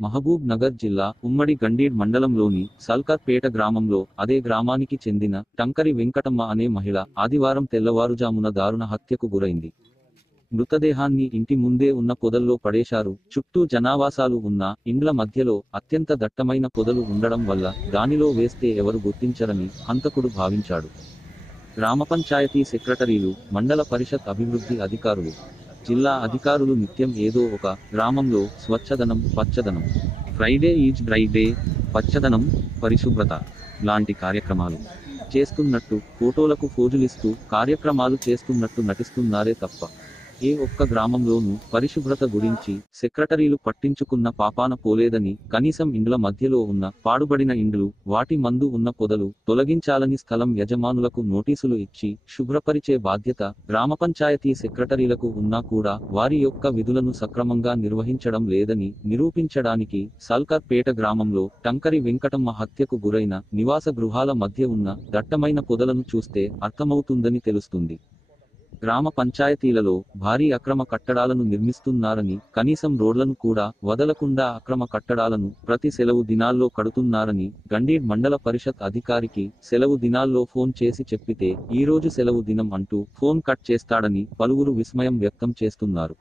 మహబూబ్ నగర్ జిల్లా ఉమ్మడి గండీడ్ మండలంలోని సల్కర్పేట గ్రామంలో అదే గ్రామానికి చెందిన టంకరి వెంకటమ్మ అనే మహిళ ఆదివారం తెల్లవారుజామున దారుణ హత్యకు గురైంది. మృతదేహాన్ని ఇంటి ముందే ఉన్న పొదల్లో పడేశారు. చుట్టూ జనావాసాలు ఉన్న ఇండ్ల మధ్యలో అత్యంత దట్టమైన పొదలు ఉండడం వల్ల దానిలో వేస్తే ఎవరు గుర్తించరని హంతకుడు భావించాడు. గ్రామ పంచాయతీ సెక్రటరీలు, మండల పరిషత్ అభివృద్ధి అధికారులు, జిల్లా అధికారులు నిత్యం ఏదో ఒక గ్రామంలో స్వచ్ఛదనం, పచ్చదనం, ఫ్రైడే ఈజ్ డ్రై డే, పచ్చదనం, పరిశుభ్రత లాంటి కార్యక్రమాలు చేస్తున్నట్టు ఫోటోలకు ఫోజులిస్తూ కార్యక్రమాలు చేస్తున్నట్టు నటిస్తున్నారే తప్ప ఏ ఒక్క గ్రామంలోనూ పరిశుభ్రత గురించి సెక్రటరీలు పట్టించుకున్న పాపాన పోలేదని, కనీసం ఇండ్ల మధ్యలో ఉన్న పాడుబడిన ఇండ్లు, వాటి మందు ఉన్న పొదలు తొలగించాలని స్థలం యజమానులకు నోటీసులు ఇచ్చి శుభ్రపరిచే బాధ్యత గ్రామ పంచాయతీ సెక్రటరీలకు ఉన్నా కూడా వారి యొక్క విధులను సక్రమంగా నిర్వహించడం లేదని నిరూపించడానికి సల్కర్పేట గ్రామంలో టంకరి వెంకటమ్మ హత్యకు గురైన నివాస గృహాల మధ్య ఉన్న దట్టమైన పొదలను చూస్తే అర్థమవుతుందని తెలుస్తుంది. గ్రామ పంచాయతీలలో భారీ అక్రమ కట్టడాలను నిర్మిస్తున్నారని, కనీసం రోడ్లను కూడా వదలకుండా అక్రమ కట్టడాలను ప్రతి సెలవు దినాల్లో కడుతున్నారని గండీడ్ మండల పరిషత్ అధికారికి సెలవు దినాల్లో ఫోన్ చేసి చెప్పితే ఈ రోజు సెలవు దినం అంటూ ఫోన్ కట్ చేస్తాడని పలువురు విస్మయం వ్యక్తం చేస్తున్నారు.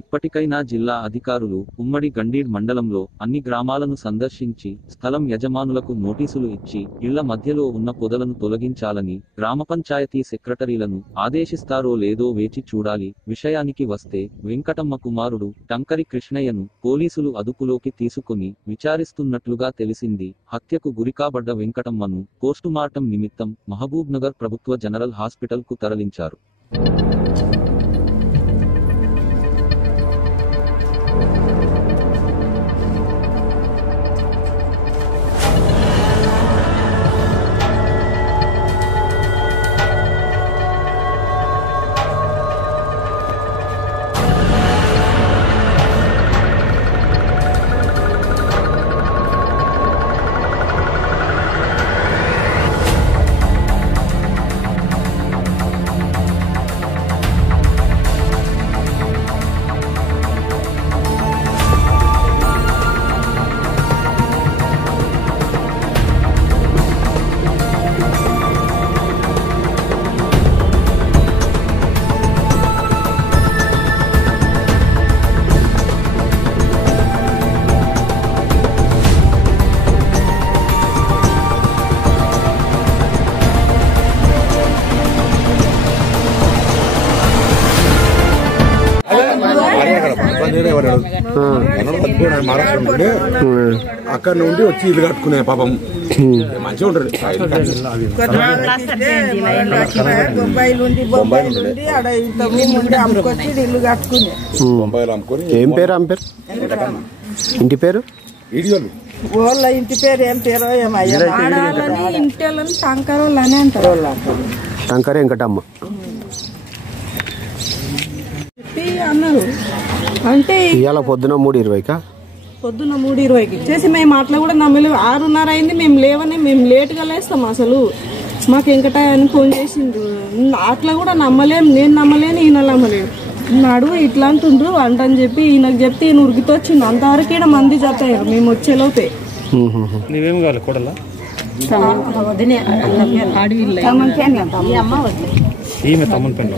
ఇప్పటికైనా జిల్లా అధికారులు ఉమ్మడి గండీడ్ మండలంలో అన్ని గ్రామాలను సందర్శించి స్థలం యజమానులకు నోటీసులు ఇచ్చి ఇళ్ల మధ్యలో ఉన్న పొదలను తొలగించాలని గ్రామ పంచాయతీ సెక్రటరీలను ఆదేశిస్తారో లేదో వేచి చూడాలి. విషయానికి వస్తే వెంకటమ్మ కుమారుడు టంకరి కృష్ణయ్యను పోలీసులు అదుపులోకి తీసుకొని విచారిస్తున్నట్లుగా తెలిసింది. హత్యకు గురికాబడ్డ వెంకటమ్మను పోస్టుమార్టం నిమిత్తం మహబూబ్ నగర్ ప్రభుత్వ జనరల్ హాస్పిటల్ కు తరలించారు. మహారాష్ట్ర నుండి అక్కడ నుండి వచ్చి ఇల్లు కట్టుకునే పాపం మంచిగా ఉంటుంది. ఏం పేరు ఆమె పేరు? ఇంటి పేరు? వాళ్ళ ఇంటి పేరు ఏం పేరో ఏమయ్యా, ఇంటి టంకరోళ్ళు అని అంటారు. టంకరే వెంకటమ్మ అన్నారు. అంటే ఇవాళ పొద్దున 3:20కా? పొద్దున్న 3:20కి చేసి మేము అట్లా కూడా నమ్మలేము. 6:30 అయింది, మేము లేవని మేము లేట్గా లేస్తాం. అసలు మాకు వెంకటయ్య అని ఫోన్ చేసిండ్రు. అట్లా కూడా నమ్మలేము. నేను నమ్మలేను, ఈయన నమ్మలేడు. నడువు ఇట్లా అంటుండ్రు అంటని చెప్పి ఈయనకు చెప్తే ఈయన ఉరికితో వచ్చిండు. అంతవరకు ఈడ మంది జతారు మేము వచ్చేలోపే. నీవేం కావాలి కొడలా? ఈమె తమ్ముని పెళ్ళి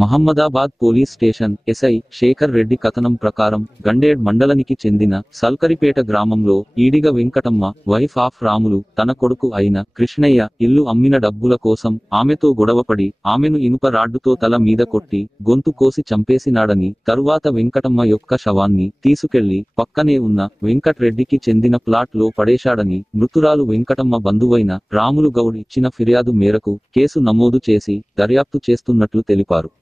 Mahammadabad police station SI Shekar Reddy కథనం ప్రకారం గండేడ్ మండలానికి చెందిన సల్కరిపేట గ్రామంలో ఈడిగ వెంకటమ్మ వైఫ్ ఆఫ్ రాములు తన కొడుకు అయిన కృష్ణయ్య ఇల్లు అమ్మిన డబ్బుల కోసం ఆమెతో గొడవపడి ఆమెను ఇనుప రాడ్డుతో తల మీద కొట్టి గొంతు కోసి చంపేసినాడని, తరువాత వెంకటమ్మ యొక్క శవాన్ని తీసుకెళ్లి పక్కనే ఉన్న వెంకట్ రెడ్డికి చెందిన ప్లాట్ లో పడేశాడని మృతురాలు వెంకటమ్మ బంధువైన రాములు గౌడ్ ఇచ్చిన ఫిర్యాదు మేరకు కేసు నమోదు చేసి దర్యాప్తు చేస్తున్నట్లు తెలిపారు.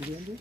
ఇది ఏంటి?